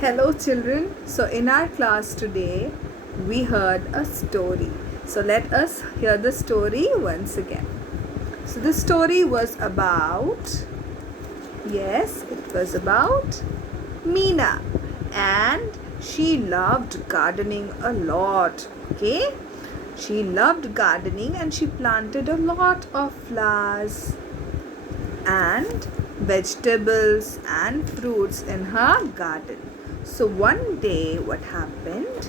Hello children. So in our class today we heard a story. So let us hear the story once again. So the story was about Meena, and she loved gardening a lot. Okay? She loved gardening and she planted a lot of flowers and vegetables and fruits in her garden. So one day, what happened?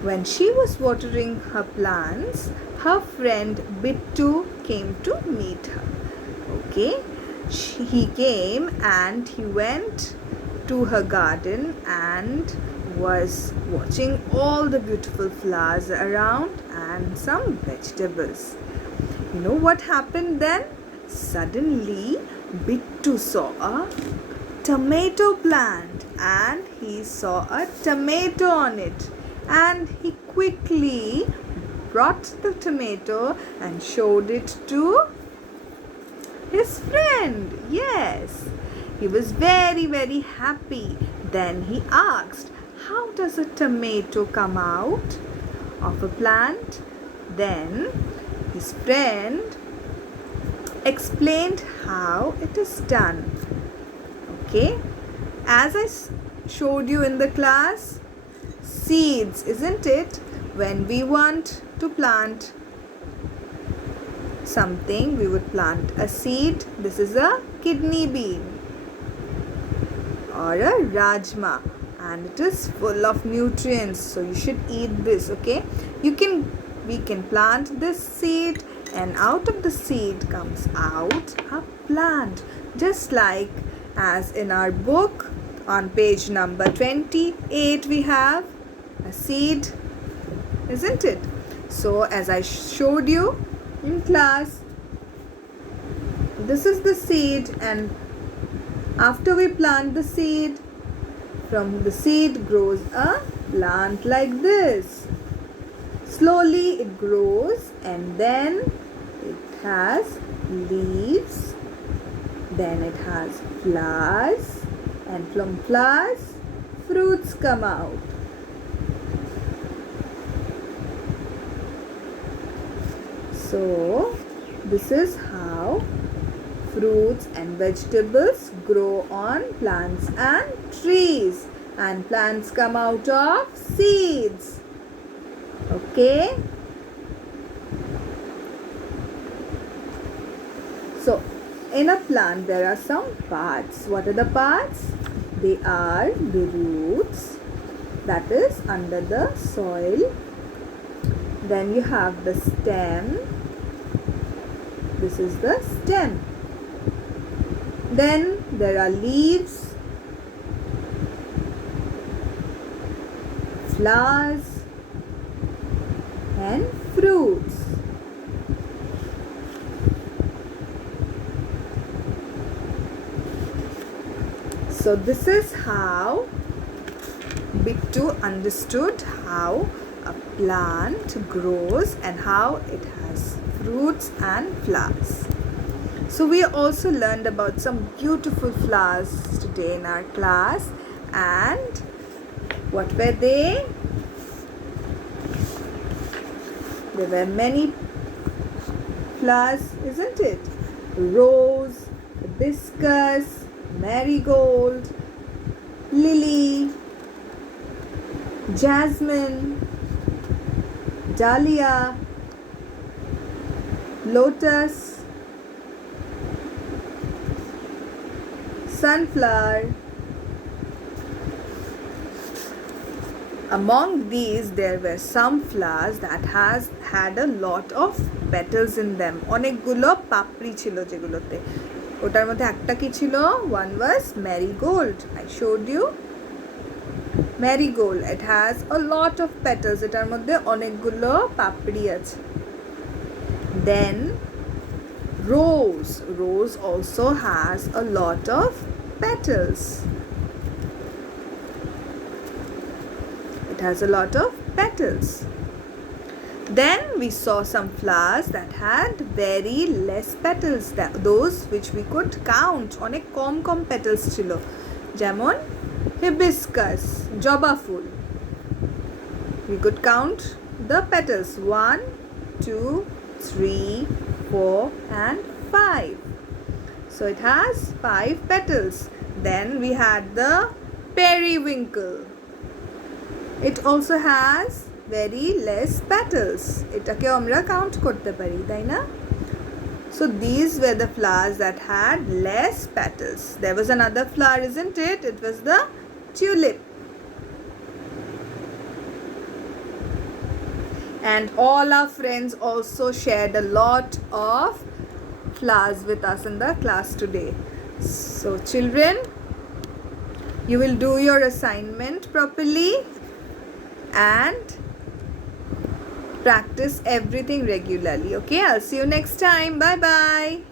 When she was watering her plants, her friend Bittu came to meet her. Okay, he came and he went to her garden and was watching all the beautiful flowers around and some vegetables. You know what happened then? Suddenly, Bittu saw a tomato plant and he saw a tomato on it, and he quickly brought the tomato and showed it to his friend. Yes, he was very happy. Then he asked, how does a tomato come out of a plant? Then his friend explained how it is done. Okay, as I showed you in the class, seeds, isn't it? When we want to plant something, we would plant a seed. This is a kidney bean or a rajma, and it is full of nutrients, so you should eat this. Okay, we can plant this seed, and out of the seed comes out a plant, just like as in our book on page number 28 we have a seed, isn't it? So as I showed you in class, this is the seed, and after we plant the seed, from the seed grows a plant like this. Slowly it grows and then it has leaves, then it has flowers, and from flowers fruits come out. So this is how fruits and vegetables grow on plants and trees, and plants come out of seeds. Okay, so in a plant there are some parts. What are the parts? They are the roots, that is under the soil. Then you have the stem. This is the stem. Then there are leaves, flowers, and fruits. So this is how Bittu understood how a plant grows and how it has fruits and flowers. So we also learned about some beautiful flowers today in our class. And what were they? There were many flowers, isn't it? Rose, hibiscus, marigold, lily, jasmine, dahlia, lotus, sunflower. Among these there were some flowers that had a lot of petals in them. অনেকগুলো পাপড়ি ছিল যেগুলোতে। ওটার মধ্যে একটা কি ছিল? One was marigold. I showed you marigold. It has a lot of petals. এটার মধ্যে অনেকগুলো পাপড়ি আছে। Then rose. Rose also has a lot of petals. It has a lot of petals. Then we saw some flowers that had very less petals, those which we could count. অনেক কম petals ছিল, যেমন hibiscus, jaba fool. We could count the petals. 1, 2, 3, 4 and 5. So it has 5 petals. Then we had the periwinkle. It also has very less petals. এটাকে আমরা count করতে পারি, তাই না? So these were the flowers that had less petals. There was another flower, isn't it? It was the tulip. And all our friends also shared a lot of flowers with us in the class today. So children, you will do your assignment properly and practice everything regularly. Okay, I'll see you next time. Bye bye.